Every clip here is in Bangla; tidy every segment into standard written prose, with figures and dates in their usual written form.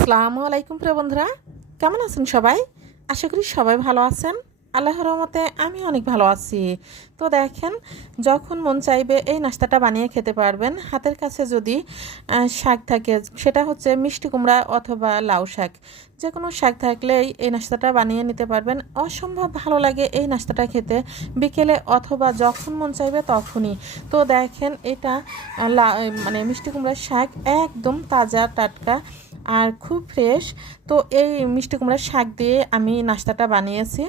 আসসালামু আলাইকুম প্রিয় বন্ধুরা, কেমন আছেন সবাই? আশা করি সবাই ভালো আছেন। আল্লাহর রহমতে আমি অনেক ভালো আছি। তো দেখেন, যখন মন চাইবে এই নাস্তাটা বানিয়ে খেতে পারবেন। হাতের কাছে যদি শাক থাকে, সেটা হচ্ছে মিষ্টি কুমড়া অথবা লাউ শাক, যে কোনো শাক থাকলেই এই নাস্তাটা বানিয়ে নিতে পারবেন। অসম্ভব ভালো লাগে এই নাস্তাটা খেতে, বিকেলে অথবা যখন মন চাইবে তখনই। তো দেখেন, এটা মানে মিষ্টি কুমড়ার শাক একদম তাজা টাটকা আর খুব ফ্রেশ। তো এই মিষ্টি কুমড়ার শাক দিয়ে আমি নাস্তাটা বানিয়েছি।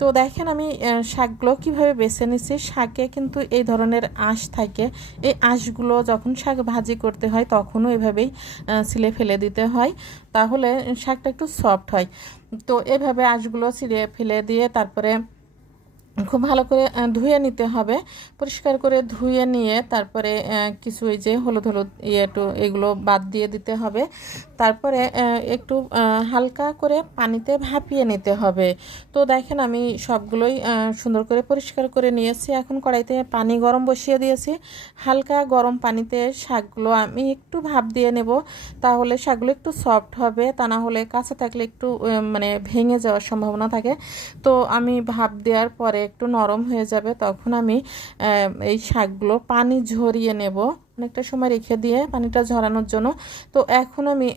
তো দেখেন, আমি শাকগুলো কীভাবে বেছে নিচ্ছি। শাকে কিন্তু এই ধরনের আঁশ থাকে। এই আঁশগুলো যখন শাক ভাজি করতে হয় তখনও এভাবেই ছিলে ফেলে দিতে হয়, তাহলে শাকটা একটু সফট হয়। তো এভাবে আঁশগুলো ছিলে ফেলে দিয়ে তারপরে খুব ভালো করে ধুয়ে নিতে হবে। পরিষ্কার করে ধুয়ে নিয়ে তারপরে কিছু এই যে হলুদ হলুদ একটু এগুলো বাদ দিয়ে দিতে হবে। তারপরে একটু হালকা করে পানিতে ভাপিয়ে নিতে হবে। তো দেখেন, আমি সবগুলোই সুন্দর করে পরিষ্কার করে নিয়েছি। এখন কড়াইতে পানি গরম বসিয়ে দিয়েছি। হালকা গরম পানিতে শাকগুলো আমি একটু ভাপ দিয়ে নেব, তাহলে শাকগুলো একটু সফট হবে। তা না হলে কাঁচা থাকলে একটু মানে ভেঙে যাওয়ার সম্ভাবনা থাকে। তো আমি ভাপ দেওয়ার পরে একটু নরম হয়ে যাবে, তখন আমি এই শাকগুলো পানি ঝরিয়ে নেব, অনেকটা সময় রেখে দিয়ে পানিটা ঝরানোর জন্য। তো এখন আমি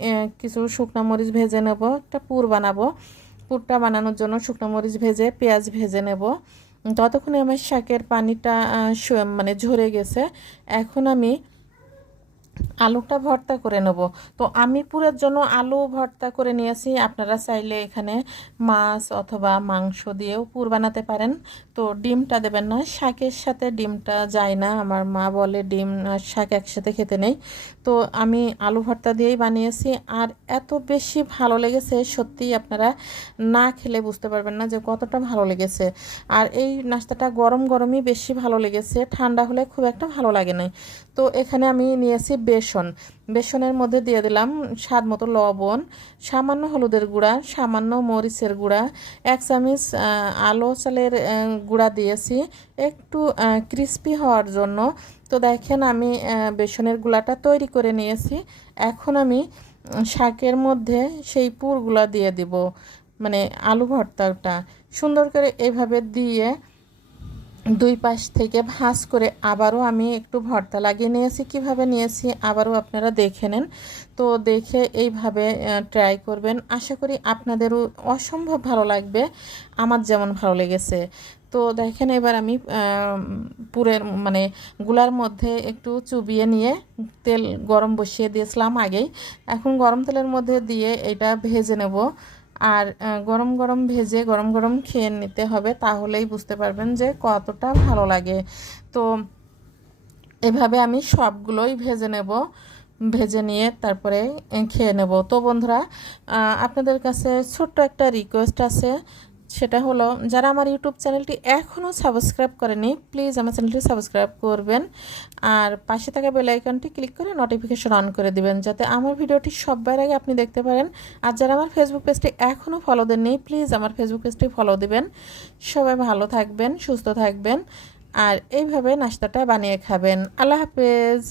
কিছু শুকনো মরিচ ভেজে নেব, একটা পুর বানাবো। পুরটা বানানোর জন্য শুকনো মরিচ ভেজে পেঁয়াজ ভেজে নেব। ততক্ষণে আমার শাকের পানিটা মানে ঝরে গেছে। এখন আমি আলুটা ভর্তা করে নেব। তো আমি পুরের জন্য আলু ভর্তা করে নিয়েছি। আপনারা চাইলে এখানে মাছ অথবা মাংস দিয়েও পুর বানাতে পারেন। তো ডিমটা দেবেন না, শাকের সাথে ডিমটা যায় না। আমার মা বলে ডিম আর শাক একসাথে খেতে নেই। তো আমি আলু ভর্তা দিয়েই বানিয়েছি, আর এত বেশি ভালো লেগেছে, সত্যিই আপনারা না খেলে বুঝতে পারবেন না যে কতটা ভালো লেগেছে। আর এই নাস্তাটা গরম গরমই বেশি ভালো লেগেছে, ঠান্ডা হলে খুব একটা ভালো লাগে না। তো এখানে আমি নিয়েছি বেসনের মধ্যে দিয়ে দিলাম স্বাদ মতো লবণ, সামান্য হলুদের গুঁড়া, সামান্য মরিচের গুঁড়া, 1 চামচ আলো চালের গুঁড়া দিয়েছি একটু ক্রিস্পি হওয়ার জন্য। তো দেখেন, আমি বেসনের গুঁড়াটা তৈরি করে নিয়েছি। এখন আমি শাকের মধ্যে সেই পুরগুলো দিয়ে দিব, মানে আলু ভর্তাটা সুন্দর করে এভাবে দিয়ে দুই পাশ থেকে ভাঁজ করে আবারও আমি একটু ভর্তা লাগিয়ে নিয়েছি। কিভাবে নিয়েছি আবারও আপনারা দেখে নেন। তো দেখে এইভাবে ট্রাই করবেন, আশা করি আপনাদেরও অসম্ভব ভালো লাগবে আমার যেমন ভালো লেগেছে। তো দেখেন, এবার আমি পুরের মানে গুলার মধ্যে একটু চুবিয়ে নিয়ে তেল গরম বসিয়ে দিয়েছিলাম আগেই। এখন গরম তেলের মধ্যে দিয়ে এটা ভেজে নেব। আর গরম গরম ভেজে গরম গরম খেয়ে নিতে হবে, তাহলেই বুঝতে পারবেন যে কতটা ভালো লাগে। তো এভাবে আমি সবগুলোই ভেজে নেব, ভেজে নিয়ে তারপরে খেয়ে নেব। তো বন্ধুরা, আপনাদের কাছে ছোট্ট একটা রিকোয়েস্ট আছে, সেটা হলো যারা আমার ইউটিউব চ্যানেলটি এখনও সাবস্ক্রাইব করেনি, প্লিজ আমার চ্যানেলটি সাবস্ক্রাইব করবেন। আর পাশে থাকা বেল আইকনটি ক্লিক করে নোটিফিকেশন অন করে দিবেন, যাতে আমার ভিডিওটি সবার আগে আপনি দেখতে পারেন। আর যারা আমার ফেসবুক পেজটি এখনও ফলো দেননি, প্লিজ আমার ফেসবুক পেজটি ফলো দিবেন। সবাই ভালো থাকবেন, সুস্থ থাকবেন, আর এইভাবে নাস্তাটা বানিয়ে খাবেন। আল্লাহ হাফেজ।